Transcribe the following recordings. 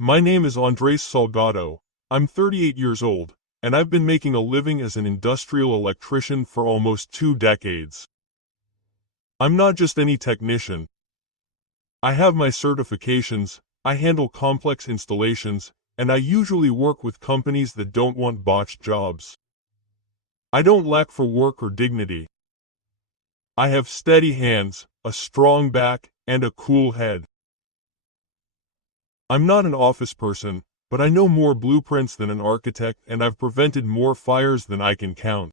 My name is Andres Salgado. I'm 38 years old, and I've been making a living as an industrial electrician for almost 2 decades. I'm not just any technician. I have my certifications, I handle complex installations, and I usually work with companies that don't want botched jobs. I don't lack for work or dignity. I have steady hands, a strong back, and a cool head. I'm not an office person, but I know more blueprints than an architect, and I've prevented more fires than I can count.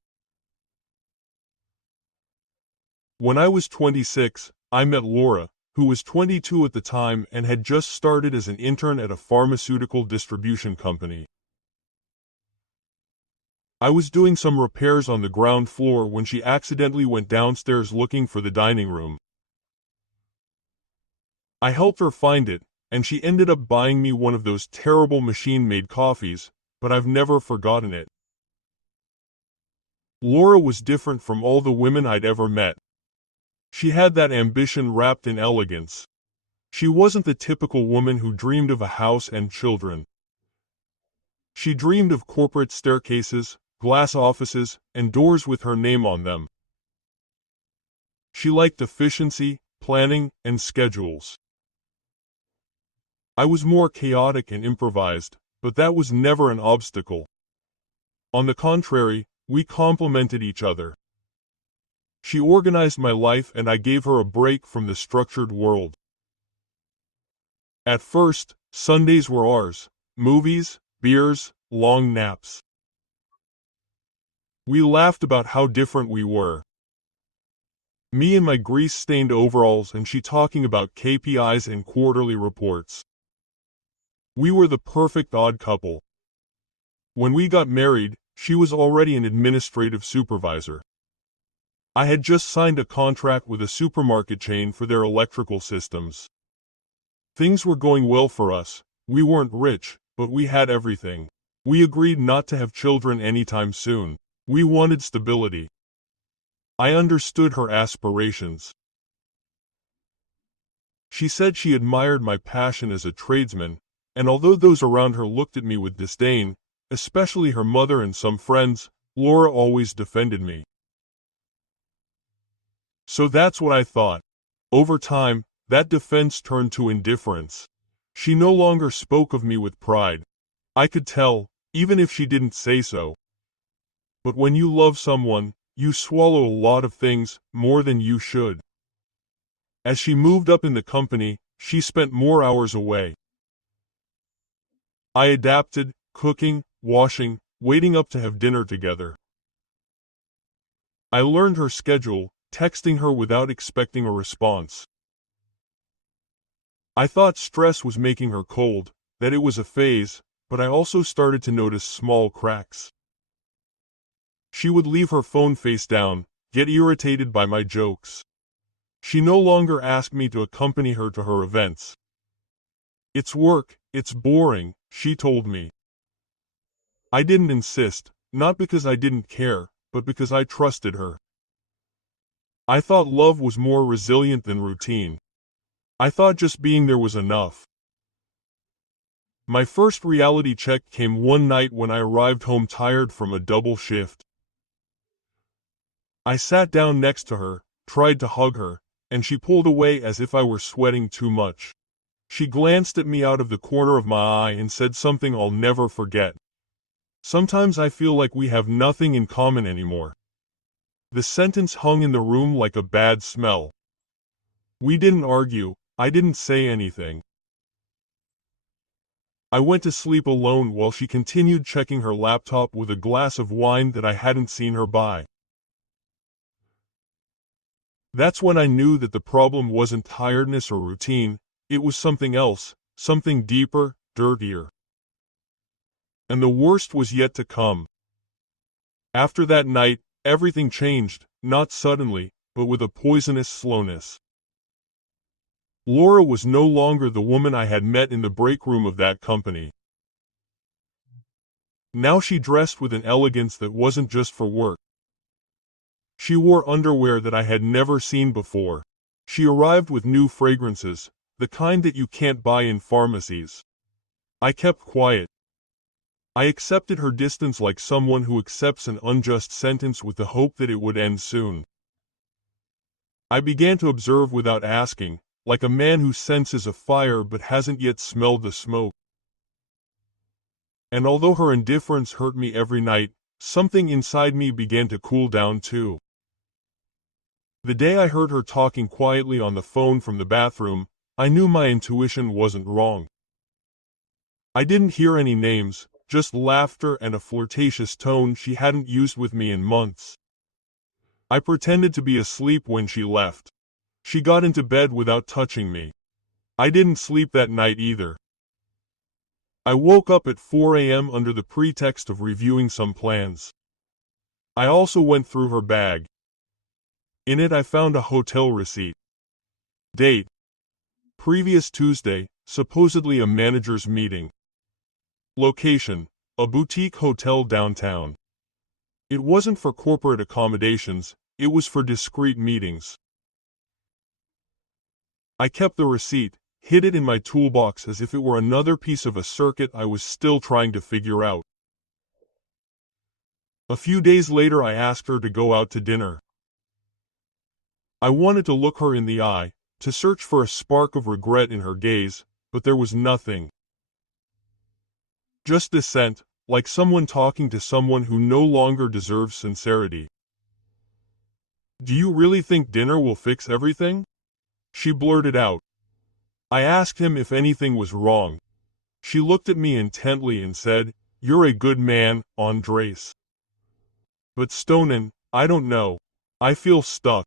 When I was 26, I met Laura, who was 22 at the time and had just started as an intern at a pharmaceutical distribution company. I was doing some repairs on the ground floor when she accidentally went downstairs looking for the dining room. I helped her find it, and she ended up buying me one of those terrible machine-made coffees, but I've never forgotten it. Laura was different from all the women I'd ever met. She had that ambition wrapped in elegance. She wasn't the typical woman who dreamed of a house and children. She dreamed of corporate staircases, glass offices, and doors with her name on them. She liked efficiency, planning, and schedules. I was more chaotic and improvised, but that was never an obstacle. On the contrary, we complemented each other. She organized my life and I gave her a break from the structured world. At first, Sundays were ours: movies, beers, long naps. We laughed about how different we were. Me in my grease-stained overalls and she talking about KPIs and quarterly reports. We were the perfect odd couple. When we got married, she was already an administrative supervisor. I had just signed a contract with a supermarket chain for their electrical systems. Things were going well for us. We weren't rich, but we had everything. We agreed not to have children anytime soon. We wanted stability. I understood her aspirations. She said she admired my passion as a tradesman, and although those around her looked at me with disdain, especially her mother and some friends, Laura always defended me. So that's what I thought. Over time, that defense turned to indifference. She no longer spoke of me with pride. I could tell, even if she didn't say so. But when you love someone, you swallow a lot of things, more than you should. As she moved up in the company, she spent more hours away. I adapted, cooking, washing, waiting up to have dinner together. I learned her schedule, texting her without expecting a response. I thought stress was making her cold, that it was a phase, but I also started to notice small cracks. She would leave her phone face down, get irritated by my jokes. She no longer asked me to accompany her to her events. It's work, it's boring, she told me. I didn't insist, not because I didn't care, but because I trusted her. I thought love was more resilient than routine. I thought just being there was enough. My first reality check came one night when I arrived home tired from a double shift. I sat down next to her, tried to hug her, and she pulled away as if I were sweating too much. She glanced at me out of the corner of my eye and said something I'll never forget. Sometimes I feel like we have nothing in common anymore. The sentence hung in the room like a bad smell. We didn't argue, I didn't say anything. I went to sleep alone while she continued checking her laptop with a glass of wine that I hadn't seen her buy. That's when I knew that the problem wasn't tiredness or routine, it was something else, something deeper, dirtier. And the worst was yet to come. After that night, everything changed, not suddenly, but with a poisonous slowness. Laura was no longer the woman I had met in the break room of that company. Now she dressed with an elegance that wasn't just for work. She wore underwear that I had never seen before. She arrived with new fragrances, the kind that you can't buy in pharmacies. I kept quiet. I accepted her distance like someone who accepts an unjust sentence with the hope that it would end soon. I began to observe without asking, like a man who senses a fire but hasn't yet smelled the smoke. And although her indifference hurt me every night, something inside me began to cool down too. The day I heard her talking quietly on the phone from the bathroom, I knew my intuition wasn't wrong. I didn't hear any names, just laughter and a flirtatious tone she hadn't used with me in months. I pretended to be asleep when she left. She got into bed without touching me. I didn't sleep that night either. I woke up at 4 a.m. under the pretext of reviewing some plans. I also went through her bag. In it I found a hotel receipt. Date: previous Tuesday, supposedly a manager's meeting. Location: a boutique hotel downtown. It wasn't for corporate accommodations, it was for discreet meetings. I kept the receipt, hid it in my toolbox as if it were another piece of a circuit I was still trying to figure out. A few days later I asked her to go out to dinner. I wanted to look her in the eye, to search for a spark of regret in her gaze, but there was nothing. Just dissent, like someone talking to someone who no longer deserves sincerity. "Do you really think dinner will fix everything?" she blurted out. I asked him if anything was wrong. She looked at me intently and said, "You're a good man, Andres. But Stonen, I don't know. I feel stuck.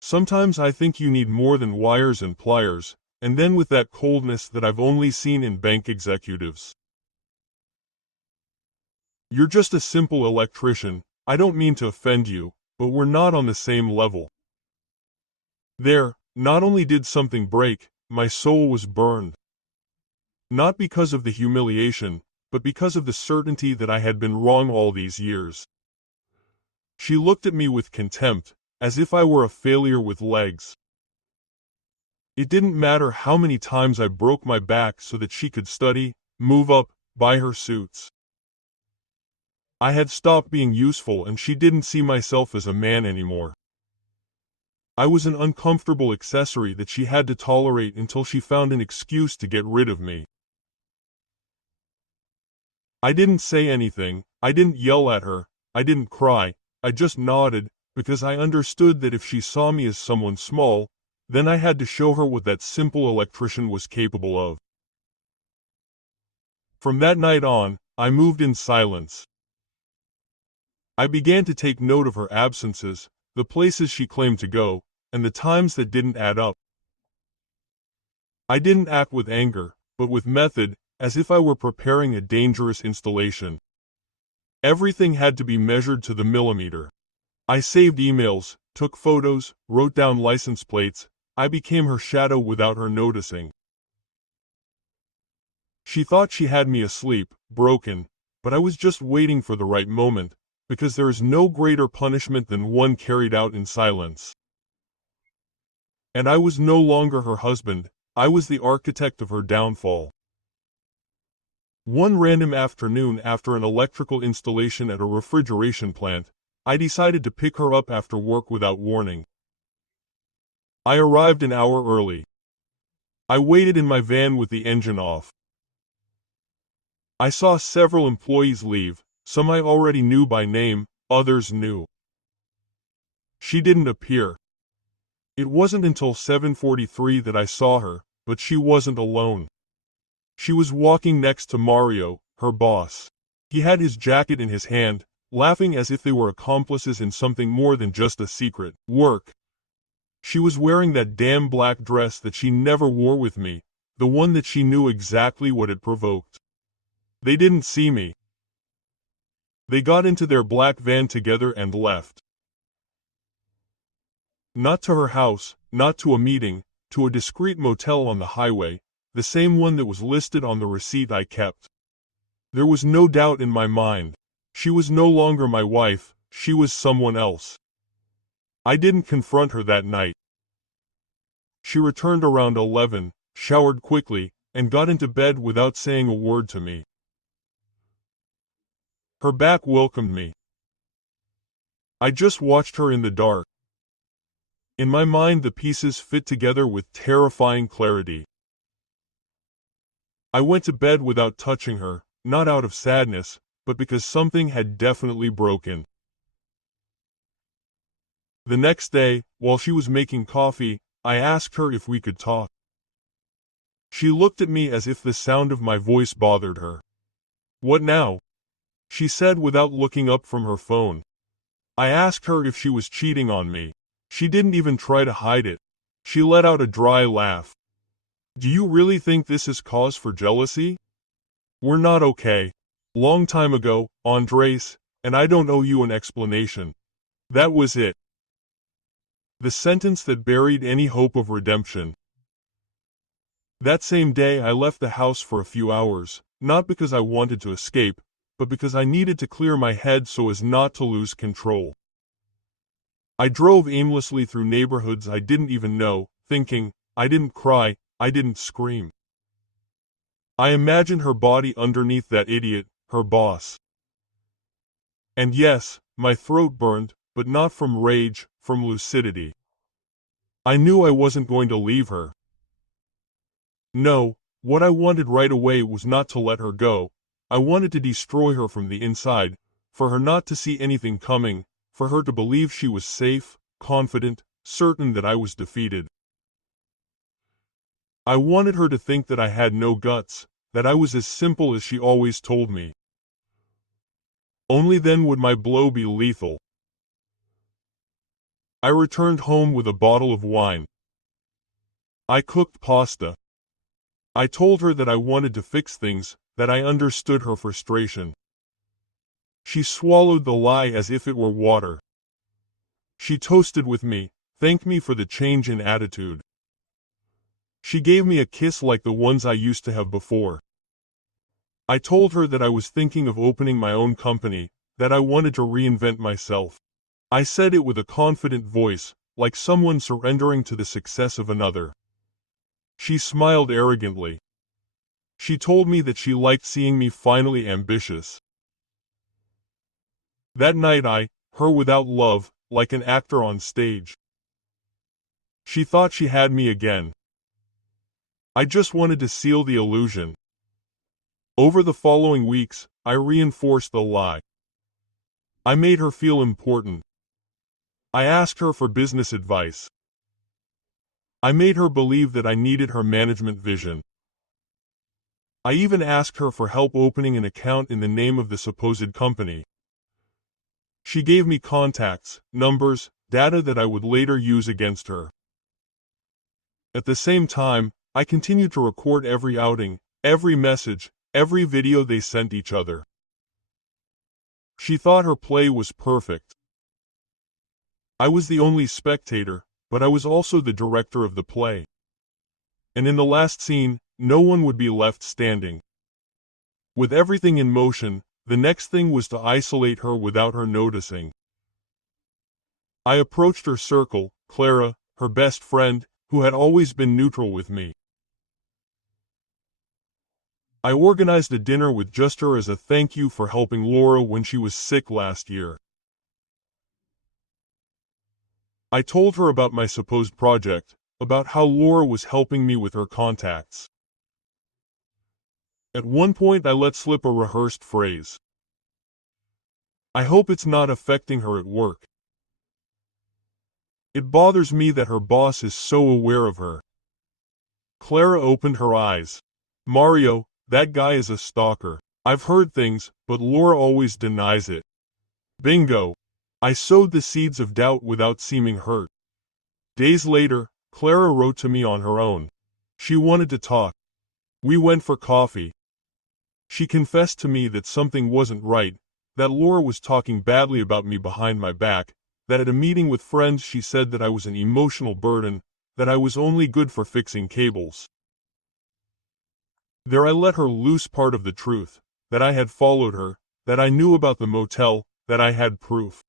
Sometimes I think you need more than wires and pliers, and then with that coldness that I've only seen in bank executives. You're just a simple electrician. I don't mean to offend you, but we're not on the same level." There, not only did something break, my soul was burned. Not because of the humiliation, but because of the certainty that I had been wrong all these years. She looked at me with contempt, as if I were a failure with legs. It didn't matter how many times I broke my back so that she could study, move up, buy her suits. I had stopped being useful and she didn't see myself as a man anymore. I was an uncomfortable accessory that she had to tolerate until she found an excuse to get rid of me. I didn't say anything, I didn't yell at her, I didn't cry, I just nodded, because I understood that if she saw me as someone small, then I had to show her what that simple electrician was capable of. From that night on, I moved in silence. I began to take note of her absences, the places she claimed to go, and the times that didn't add up. I didn't act with anger, but with method, as if I were preparing a dangerous installation. Everything had to be measured to the millimeter. I saved emails, took photos, wrote down license plates. I became her shadow without her noticing. She thought she had me asleep, broken, but I was just waiting for the right moment, because there is no greater punishment than one carried out in silence. And I was no longer her husband, I was the architect of her downfall. One random afternoon after an electrical installation at a refrigeration plant, I decided to pick her up after work without warning. I arrived an hour early. I waited in my van with the engine off. I saw several employees leave, some I already knew by name, others new. She didn't appear. It wasn't until 7:43 that I saw her, but she wasn't alone. She was walking next to Mario, her boss. He had his jacket in his hand, laughing as if they were accomplices in something more than just a secret work. She was wearing that damn black dress that she never wore with me, the one that she knew exactly what it provoked. They didn't see me. They got into their black van together and left. Not to her house, not to a meeting, to a discreet motel on the highway, the same one that was listed on the receipt I kept. There was no doubt in my mind. She was no longer my wife, she was someone else. I didn't confront her that night. She returned around 11, showered quickly, and got into bed without saying a word to me. Her back welcomed me. I just watched her in the dark. In my mind, the pieces fit together with terrifying clarity. I went to bed without touching her, not out of sadness, but because something had definitely broken. The next day, while she was making coffee, I asked her if we could talk. She looked at me as if the sound of my voice bothered her. "What now?" she said without looking up from her phone. I asked her if she was cheating on me. She didn't even try to hide it. She let out a dry laugh. "Do you really think this is cause for jealousy? We're not okay. Long time ago, Andres, and I don't owe you an explanation." That was it. The sentence that buried any hope of redemption. That same day I left the house for a few hours, not because I wanted to escape, but because I needed to clear my head so as not to lose control. I drove aimlessly through neighborhoods I didn't even know, thinking, I didn't cry, I didn't scream. I imagined her body underneath that idiot, her boss. And yes, my throat burned, but not from rage, from lucidity. I knew I wasn't going to leave her. No, what I wanted right away was not to let her go. I wanted to destroy her from the inside, for her not to see anything coming, for her to believe she was safe, confident, certain that I was defeated. I wanted her to think that I had no guts, that I was as simple as she always told me. Only then would my blow be lethal. I returned home with a bottle of wine. I cooked pasta. I told her that I wanted to fix things, that I understood her frustration. She swallowed the lie as if it were water. She toasted with me, thanked me for the change in attitude. She gave me a kiss like the ones I used to have before. I told her that I was thinking of opening my own company, that I wanted to reinvent myself. I said it with a confident voice, like someone surrendering to the success of another. She smiled arrogantly. She told me that she liked seeing me finally ambitious. That night her without love, like an actor on stage. She thought she had me again. I just wanted to seal the illusion. Over the following weeks, I reinforced the lie. I made her feel important. I asked her for business advice. I made her believe that I needed her management vision. I even asked her for help opening an account in the name of the supposed company. She gave me contacts, numbers, data that I would later use against her. At the same time, I continued to record every outing, every message, every video they sent each other. She thought her play was perfect. I was the only spectator, but I was also the director of the play. And in the last scene, no one would be left standing. With everything in motion, the next thing was to isolate her without her noticing. I approached her circle, Clara, her best friend, who had always been neutral with me. I organized a dinner with just her as a thank you for helping Laura when she was sick last year. I told her about my supposed project, about how Laura was helping me with her contacts. At one point I let slip a rehearsed phrase. I hope it's not affecting her at work. It bothers me that her boss is so aware of her. Clara opened her eyes. Mario, that guy is a stalker. I've heard things, but Laura always denies it. Bingo. I sowed the seeds of doubt without seeming hurt. Days later, Clara wrote to me on her own. She wanted to talk. We went for coffee. She confessed to me that something wasn't right, that Laura was talking badly about me behind my back, that at a meeting with friends she said that I was an emotional burden, that I was only good for fixing cables. There I let her loose part of the truth, that I had followed her, that I knew about the motel, that I had proof.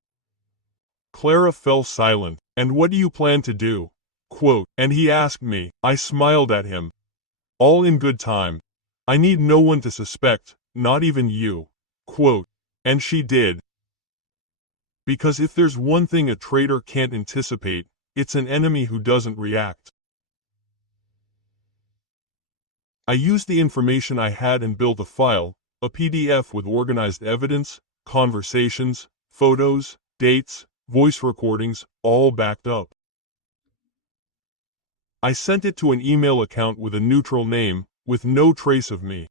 Clara fell silent. And what do you plan to do? Quote, and he asked me. I smiled at him. All in good time. I need no one to suspect, not even you. Quote. And she did. Because if there's one thing a traitor can't anticipate, it's an enemy who doesn't react. I used the information I had and built a file, a PDF with organized evidence, conversations, photos, dates, voice recordings, all backed up. I sent it to an email account with a neutral name, with no trace of me.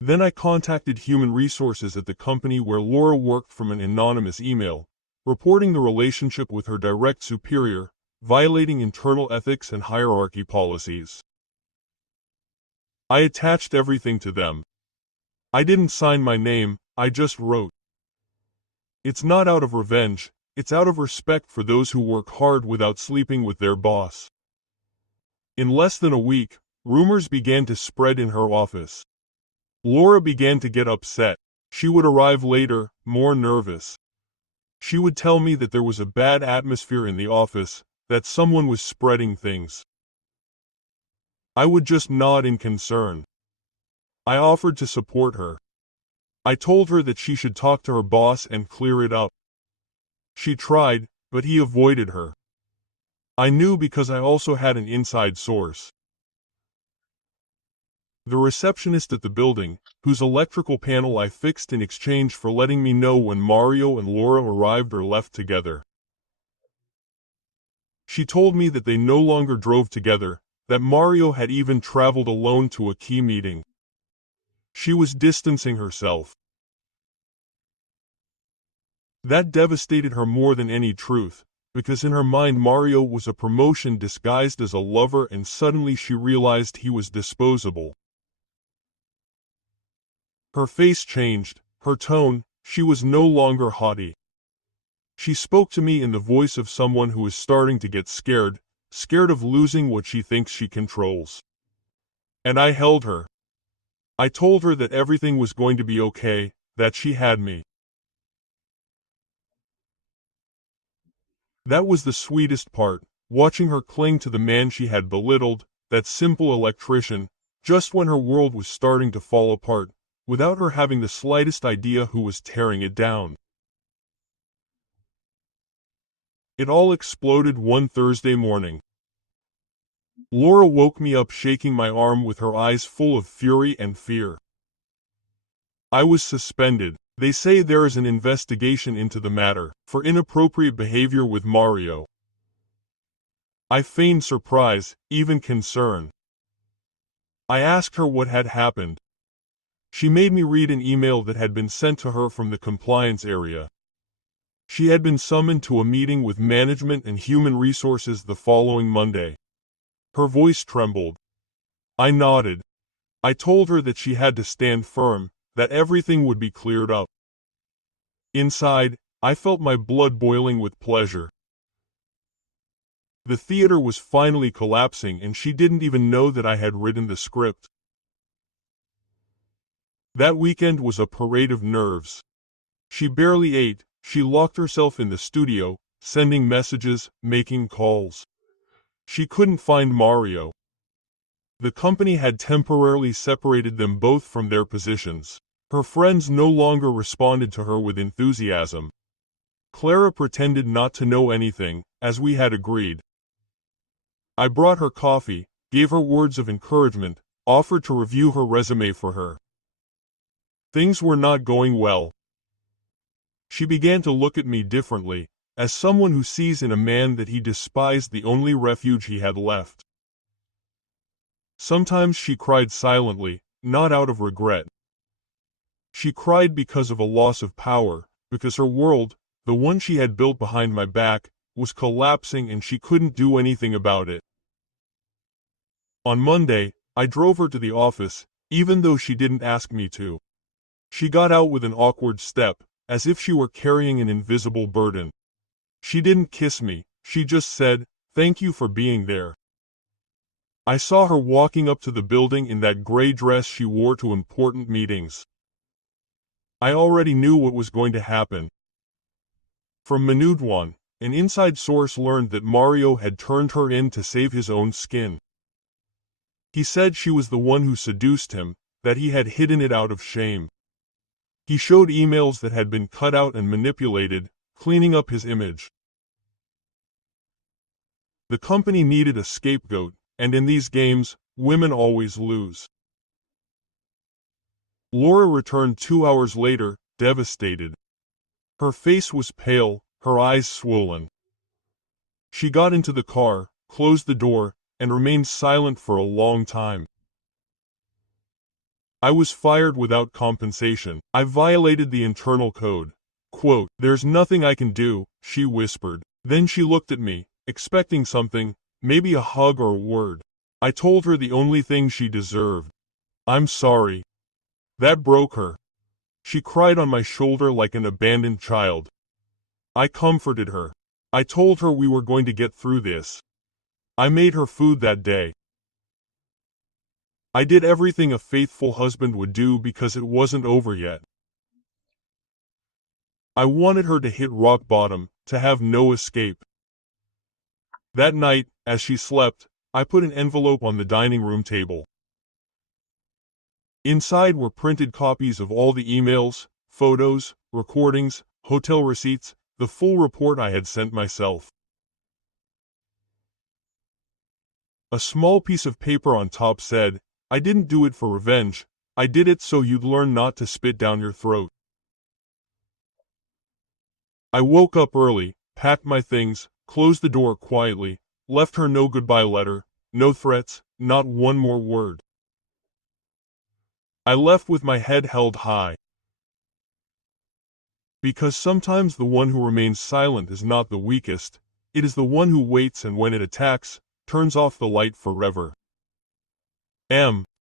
Then I contacted human resources at the company where Laura worked from an anonymous email, reporting the relationship with her direct superior, violating internal ethics and hierarchy policies. I attached everything to them. I didn't sign my name, I just wrote. It's not out of revenge, it's out of respect for those who work hard without sleeping with their boss. In less than a week, rumors began to spread in her office. Laura began to get upset. She would arrive later, more nervous. She would tell me that there was a bad atmosphere in the office, that someone was spreading things. I would just nod in concern. I offered to support her. I told her that she should talk to her boss and clear it up. She tried, but he avoided her. I knew because I also had an inside source. The receptionist at the building, whose electrical panel I fixed in exchange for letting me know when Mario and Laura arrived or left together. She told me that they no longer drove together, that Mario had even traveled alone to a key meeting. She was distancing herself. That devastated her more than any truth, because in her mind Mario was a promotion disguised as a lover, and suddenly she realized he was disposable. Her face changed, her tone, she was no longer haughty. She spoke to me in the voice of someone who is starting to get scared, scared of losing what she thinks she controls. And I held her. I told her that everything was going to be okay, that she had me. That was the sweetest part, watching her cling to the man she had belittled, that simple electrician, just when her world was starting to fall apart, without her having the slightest idea who was tearing it down. It all exploded one Thursday morning. Laura woke me up shaking my arm with her eyes full of fury and fear. I was suspended. They say there is an investigation into the matter, for inappropriate behavior with Mario. I feigned surprise, even concern. I asked her what had happened. She made me read an email that had been sent to her from the compliance area. She had been summoned to a meeting with management and human resources the following Monday. Her voice trembled. I nodded. I told her that she had to stand firm, that everything would be cleared up. Inside, I felt my blood boiling with pleasure. The theater was finally collapsing, and she didn't even know that I had written the script. That weekend was a parade of nerves. She barely ate, she locked herself in the studio, sending messages, making calls. She couldn't find Mario. The company had temporarily separated them both from their positions. Her friends no longer responded to her with enthusiasm. Clara pretended not to know anything, as we had agreed. I brought her coffee, gave her words of encouragement, offered to review her resume for her. Things were not going well. She began to look at me differently, as someone who sees in a man that he despised the only refuge he had left. Sometimes she cried silently, not out of regret. She cried because of a loss of power, because her world, the one she had built behind my back, was collapsing and she couldn't do anything about it. On Monday, I drove her to the office, even though she didn't ask me to. She got out with an awkward step, as if she were carrying an invisible burden. She didn't kiss me, she just said, "Thank you for being there." I saw her walking up to the building in that gray dress she wore to important meetings. I already knew what was going to happen. From Minute One, an inside source learned that Mario had turned her in to save his own skin. He said she was the one who seduced him, that he had hidden it out of shame. He showed emails that had been cut out and manipulated, cleaning up his image. The company needed a scapegoat, and in these games, women always lose. Laura returned 2 hours later, devastated. Her face was pale, her eyes swollen. She got into the car, closed the door, and remained silent for a long time. I was fired without compensation. I violated the internal code. Quote, "There's nothing I can do," she whispered. Then she looked at me, expecting something, maybe a hug or a word. I told her the only thing she deserved. "I'm sorry." That broke her. She cried on my shoulder like an abandoned child. I comforted her. I told her we were going to get through this. I made her food that day. I did everything a faithful husband would do because it wasn't over yet. I wanted her to hit rock bottom, to have no escape. That night, as she slept, I put an envelope on the dining room table. Inside were printed copies of all the emails, photos, recordings, hotel receipts, the full report I had sent myself. A small piece of paper on top said, "I didn't do it for revenge, I did it so you'd learn not to spit down your throat." I woke up early, packed my things, closed the door quietly, left her no goodbye letter, no threats, not one more word. I left with my head held high. Because sometimes the one who remains silent is not the weakest, it is the one who waits and when it attacks, turns off the light forever. M.